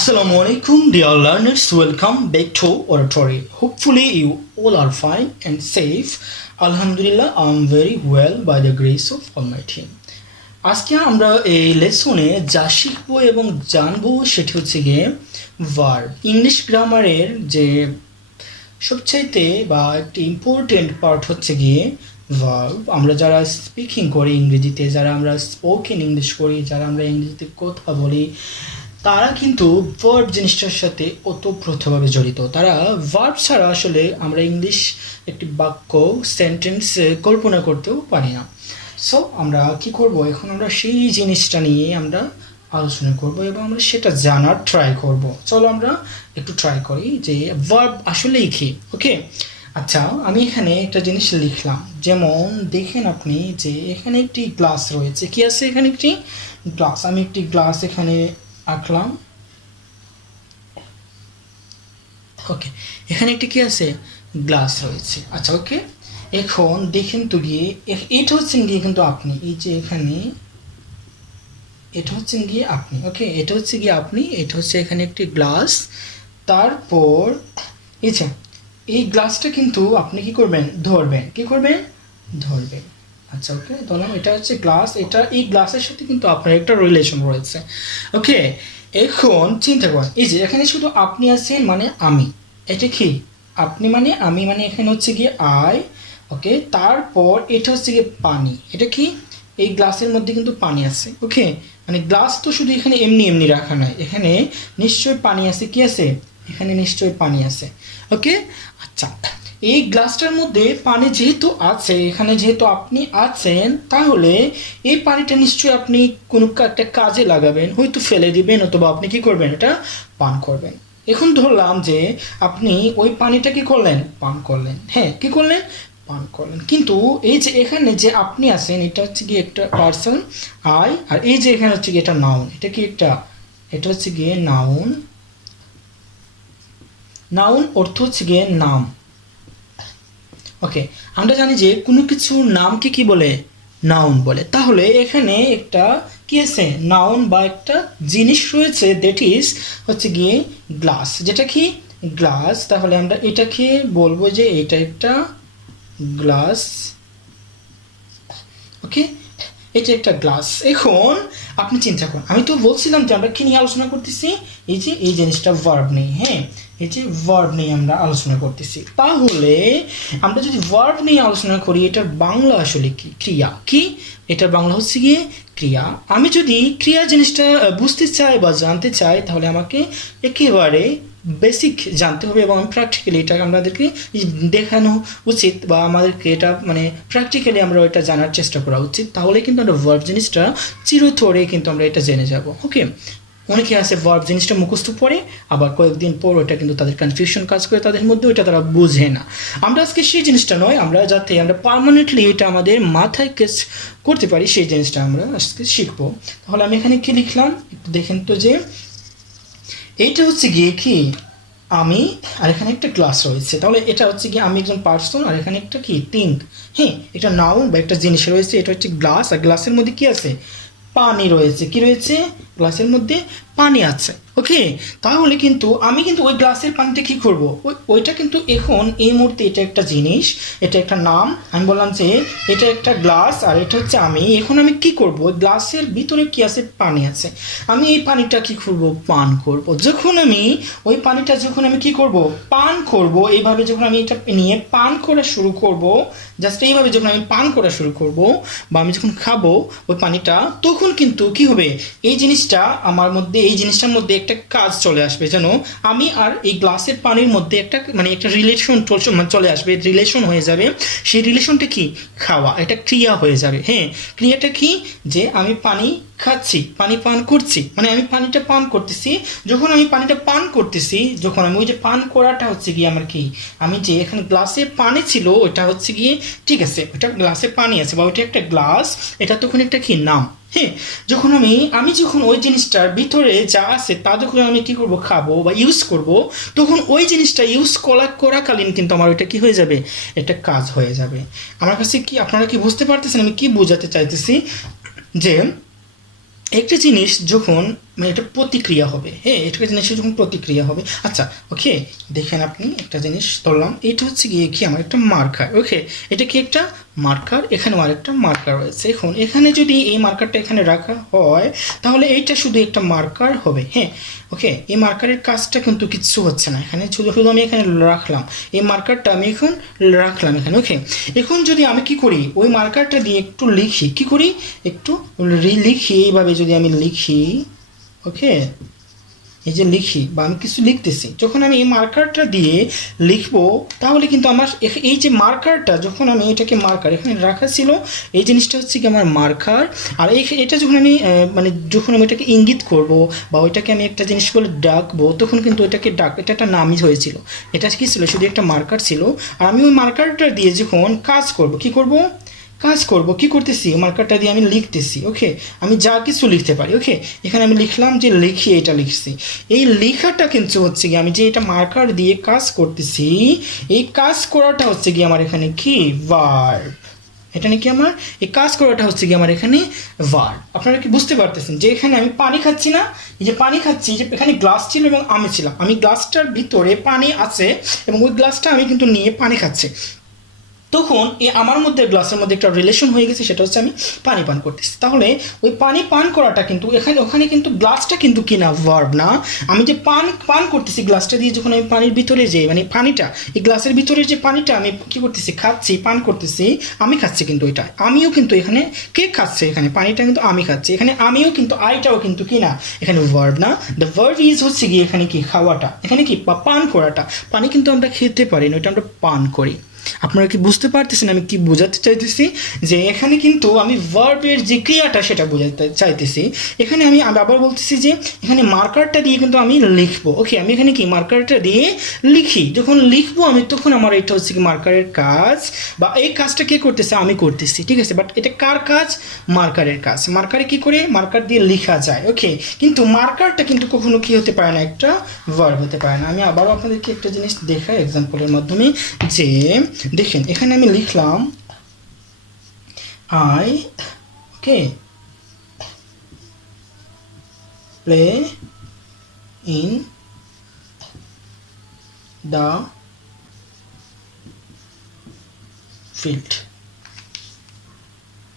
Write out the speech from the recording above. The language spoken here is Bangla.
Assalamu alaikum, dear learners. Welcome back to Oratory. Hopefully, you all are fine and safe. Alhamdulillah, I'm very well by the grace of Almighty. আজকে আমরা এই লেসনে যা শিখবো এবং জানবো সেটি হচ্ছে গিয়ে ভার্ব। ইংলিশ গ্রামারের যে সবচাইতে বা একটি ইম্পর্টেন্ট পার্ট হচ্ছে গিয়ে ভার্ব। আমরা যারা স্পিকিং করি ইংরেজিতে, যারা আমরা স্পোকেন ইংলিশ করি, যারা আমরা ইংরেজিতে কথা বলি, তারা কিন্তু ভার্ব জিনিসটার সাথে ওতপ্রোতভাবে জড়িত। তারা ভার্ব ছাড়া আসলে আমরা ইংলিশ একটি বাক্য সেন্টেন্স কল্পনা করতেও পারি না। সো আমরা কি করব, এখন আমরা সেই জিনিসটা নিয়ে আমরা আলোচনা করব এবং আমরা সেটা জানার ট্রাই করব। চলো আমরা একটু ট্রাই করি যে ভার্ব আসলেই কি। ওকে, আচ্ছা, আমি এখানে একটা জিনিস লিখলাম, যেমন দেখেন আপনি যে এখানে একটি গ্লাস রয়েছে। কি আছে এখানে? একটি গ্লাস। আমি একটি গ্লাস এখানে আঁকলাম। ওকে, এখানে একটি কি আছে? গ্লাস রয়েছে। আচ্ছা, ওকে, এখন দেখেন তো গিয়ে এটা হচ্ছে গিয়ে কিন্তু আপনি, এই যে এখানে এটা হচ্ছে গিয়ে আপনি। ওকে, এটা হচ্ছে গিয়ে আপনি, এটা হচ্ছে এখানে একটি গ্লাস। তারপর এই যে এই গ্লাসটা কিন্তু আপনি কি করবেন? ধরবেন। কি করবেন? ধরবেন। আচ্ছা, ওকে, ধরলাম। এটা হচ্ছে গ্লাস। এটা এই গ্লাসের সাথে কিন্তু আপনার একটা রিলেশন রয়েছে। ওকে, এখন চিন্তা করেন, এই যে এখানে শুধু আপনি আছেন মানে আমি। এটা কি? আপনি মানে আমি, মানে এখানে হচ্ছে গিয়ে আই। ওকে, তারপর এটা হচ্ছে গিয়ে পানি। এটা কি? এই গ্লাসের মধ্যে কিন্তু পানি আছে। ওকে, মানে গ্লাস তো শুধু এখানে এমনি এমনি রাখা নয়, এখানে নিশ্চয়ই পানি আছে। কি আছে? এখানে নিশ্চয়ই পানি আছে। ওকে, আচ্ছা, এই গ্লাসটার মধ্যে পানি যেহেতু আছে, এখানে যেহেতু আপনি আছেন, তাহলে এই পানিটা নিশ্চয়ই আপনি কোনো একটা কাজে লাগাবেন, হয়তো ফেলে দিবেন, অথবা আপনি কি করবেন? এটা পান করবেন। এখন ধরলাম যে আপনি ওই পানিটা কি করলেন? পান করলেন। হ্যাঁ, কি করলেন? পান করলেন। কিন্তু এই যে এখানে যে আপনি আছেন, এটা হচ্ছে গিয়ে একটা পার্সন আই, আর এই যে এখানে হচ্ছে গিয়ে এটা নাউন। এটা কি একটা? এটা হচ্ছে গিয়ে নাউন। নাউন অর্থ হচ্ছে গিয়ে নাম। ওকে, আমরা জানি যে কোনো কিছুর নামকে কি বলে? নাউন বলে। তাহলে এখানে একটা কি আছে? নাউন বা একটা জিনিস রয়েছে, দ্যাট ইজ হচ্ছে গিয়ে গ্লাস। যেটা কি? গ্লাস। তাহলে আমরা এটাকে বলবো যে এটা একটা গ্লাস। ওকে, এটা একটা গ্লাস। এখন আপনি চিন্তা করুন, আমি তো বলছিলাম যে আমরা কি নিয়ে আলোচনা করতেছি? এই যে এই জিনিসটা ভার্ব নিয়ে। হ্যাঁ, এই যে ভার্ব নিয়ে আমরা আলোচনা করতেছি। তাহলে আমরা যদি ভার্ব নিয়ে আলোচনা করি, এটার বাংলা আসলে কি? ক্রিয়া। কি? এটার বাংলা হচ্ছে গিয়ে ক্রিয়া। আমি যদি ক্রিয়া জিনিসটা বুঝতে চাই বা জানতে চাই, তাহলে আমাকে একেবারে বেসিক জানতে হবে এবং প্র্যাকটিক্যালি এটা আমাদেরকে দেখানো উচিত, বা আমাদেরকে এটা মানে প্র্যাকটিক্যালি আমরা এটা জানার চেষ্টা করা উচিত। তাহলে কিন্তু আমরা ভার্ব জিনিসটা চিরতরে কিন্তু আমরা এটা জেনে যাব। ওকে, অনেকে আছে ভার্ব জিনিসটা মুখস্থ পড়ে, আবার কয়েকদিন পর ওটা কিন্তু তাদের কনফিউশন কাজ করে তাদের মধ্যে, ওইটা তারা বোঝে না। আমরা আজকে সেই জিনিসটা নয়, আমরা যাতে আমরা পার্মানেন্টলি এটা আমাদের মাথায় কেস করতে পারি, সেই জিনিসটা আমরা আজকে শিখবো। তাহলে আমি এখানে কি লিখলাম একটু দেখেন তো, যে এইটা হচ্ছে গিয়ে কি? আমি, আর এখানে একটা গ্লাস রয়েছে। তাহলে এটা হচ্ছে গিয়ে আমি একজন পার্সন, আর এখানে একটা কি? থিং। হ্যাঁ, এটা নাউন বা একটা জিনিস রয়েছে। এটা হচ্ছে গ্লাস, আর গ্লাসের মধ্যে কি আছে? পানি রয়েছে। কি রয়েছে? গ্লাসের মধ্যে পানি আছে। ওকে, তাহলে কিন্তু আমি কিন্তু ওই গ্লাসের পানিটা কি করব? ওইটা কিন্তু এখন এই মুহূর্তে এটা একটা জিনিস, এটা একটা নাম। আমি বললাম যে এটা একটা গ্লাস, আর এটা হচ্ছে আমি। এখন আমি কি করব? গ্লাসের ভিতরে কি আছে? পানি আছে। আমি এই পানিটা কি করব? পান করব। যখন আমি ওই পানিটা যখন আমি কি করব? পান করব। এইভাবে যখন আমি এটা নিয়ে পান করা শুরু করব, জাস্ট এইভাবে যখন আমি পান করা শুরু করব, বা আমি যখন খাবো ওই পানিটা, তখন কিন্তু কি হবে? এই জিনিসটা আমার মধ্যে, এই জিনিসটার মধ্যে একটা কাজ চলে আসবে, যেন আমি আর এই গ্লাসের পানির মধ্যে একটা মানে একটা রিলেশন চলে আসবে, রিলেশন হয়ে যাবে। সেই রিলেশনটা কি? খাওয়া। এটা ক্রিয়া হয়ে যাবে। হ্যাঁ, ক্রিয়াটা কি? যে আমি পানি খাচ্ছি, পানি পান করছি, মানে আমি পানিটা পান করতেছি। যখন আমি পানিটা পান করতেছি, যখন আমি ওই যে পান করাটা হচ্ছে গিয়ে আমার কি? আমি যে এখানে গ্লাসে পানি ছিল, ওটা হচ্ছে গিয়ে ঠিক আছে, ওটা গ্লাসে পানি আছে বা ওইটা একটা গ্লাস, এটা তখন একটা কি? নাম। হ্যাঁ, যখন আমি যখন ওই জিনিসটার ভিতরে যা আছে তা যখন আমি কি করব? খাবো বা ইউজ করব, তখন ওই জিনিসটা ইউজ করাকালীন কিন্তু আমার ওইটা কি হয়ে যাবে? একটা কাজ হয়ে যাবে। আমার কাছে কি, আপনারা কি বুঝতে পারতেছেন আমি কি বোঝাতে চাইতেছি? যে একটা জিনিস যখন মানে এটা প্রতিক্রিয়া হবে, হ্যাঁ এটা জিনিসের যখন প্রতিক্রিয়া হবে। আচ্ছা ওকে, দেখেন আপনি একটা জিনিস ধরলাম, এটা হচ্ছে গিয়ে কি আমার একটা মার্কার, ওকে এটা কি একটা মার্কার, এখানেও আরেকটা মার্কার রয়েছে। এখন এখানে যদি এই মার্কারটা এখানে রাখা হয় তাহলে এইটা শুধু একটা মার্কার হবে, হ্যাঁ ওকে এই মার্কারের কাজটা কিন্তু কিচ্ছু হচ্ছে না, এখানে শুধু শুধু আমি এখানে রাখলাম, এই মার্কারটা আমি এখন রাখলাম এখানে, ওকে এখন যদি আমি কি করি ওই মার্কারটা দিয়ে একটু লিখি, কি করি একটু লিখি, এইভাবে যদি আমি লিখি, ওকে এই যে লিখি বা আমি কিছু লিখতেছি, যখন আমি এই মার্কারটা দিয়ে লিখবো তাহলে কিন্তু আমার এই যে মার্কারটা, যখন আমি এটাকে মার্কার এখানে রাখা ছিল, এই জিনিসটা হচ্ছে কি আমার মার্কার, আর এটা যখন আমি মানে যখন আমি এটাকে ইঙ্গিত করব বা ওইটাকে আমি একটা জিনিস বলে ডাকবো, তখন কিন্তু এটাকে এটা একটা নামই হয়েছিল, এটা কি ছিল শুধু একটা মার্কার ছিল। আর আমি ওই মার্কারটা দিয়ে যখন কাজ করব, কি করব কাজ করব, কি করতেছি মার্কারটা দিয়ে আমি লিখতেছি, ওকে আমি যা কিছু লিখতে পারি, ওকে এখানে আমি লিখলাম যে লিখি, এটা লিখছি, এই লেখাটা কিন্তু হচ্ছে কি আমি যে এটা মার্কার দিয়ে কাজ করতেছি, এই কাজ করাটা হচ্ছে কি আমার এখানে কি ভার্ব, এটা নাকি আমার এই কাজ করাটা হচ্ছে কি আমার এখানে ভার্ব। আপনারা কি বুঝতে পারতেছেন যে এখানে আমি পানি খাচ্ছি না, এই যে পানি খাচ্ছি, যে এখানে গ্লাস ছিল এবং আমি ছিলাম, আমি গ্লাসটার ভিতরে পানি আছে এবং ওই গ্লাসটা আমি কিন্তু নিয়ে পানি খাচ্ছি, তখন আমার মধ্যে গ্লাসের মধ্যে একটা রিলেশন হয়ে গেছে, সেটা হচ্ছে আমি পানি পান করতেছি। তাহলে ওই পানি পান করাটা কিন্তু ওখানে কিন্তু গ্লাসটা কিন্তু কি না ভার্ব না, আমি যে পান করতেছি গ্লাসটা দিয়ে, যখন আমি পানির ভিতরে যে মানে পানিটা এই গ্লাসের ভিতরে যে পানিটা আমি কি করতেছি খাচ্ছি, পান করতেছি, আমি খাচ্ছি কিন্তু এটা আমিও কিন্তু এখানে কে খাচ্ছে, এখানে পানিটা কিন্তু আমি খাচ্ছি, এখানে আমিও কিন্তু আইটাও কিন্তু কি না এখানে ভার্ব না, দ্য ভার্ব ইজ হচ্ছে গিয়ে এখানে কি খাওয়াটা, এখানে কি পান করাটা, পানি কিন্তু আমরা খেতে পারি না, এটা আমরা পান করি। আপনারা কি বুঝতে পারতেছেন আমি কি বোঝাতে চাইতেছি, যে এখানে কিন্তু আমি ভার্বের যে ক্রিয়াটা সেটা বোঝাতে চাইতেছি। এখানে আমি আবার বলতেছি যে এখানে মার্কারটা দিয়ে কিন্তু আমি লিখবো, ওকে আমি এখানে কি মার্কারটা দিয়ে লিখি, যখন লিখবো আমি তখন আমার এটা হচ্ছে কি মার্কারের কাজ, বা এই কাজটা কে করতেছে আমি করতেছি, ঠিক আছে, বাট এটা কার কাজ মার্কারের কাজ, মার্কারে কি করে মার্কার দিয়ে লেখা যায়, ওকে কিন্তু মার্কারটা কিন্তু কখনো কি হতে পারে না একটা ভার্ব হতে পারে না। আমি আবারও আপনাদেরকে একটা জিনিস দেখাই এক্সাম্পলের মাধ্যমে, যে দেখেন এখানে আমি লিখলাম I okay play in the field,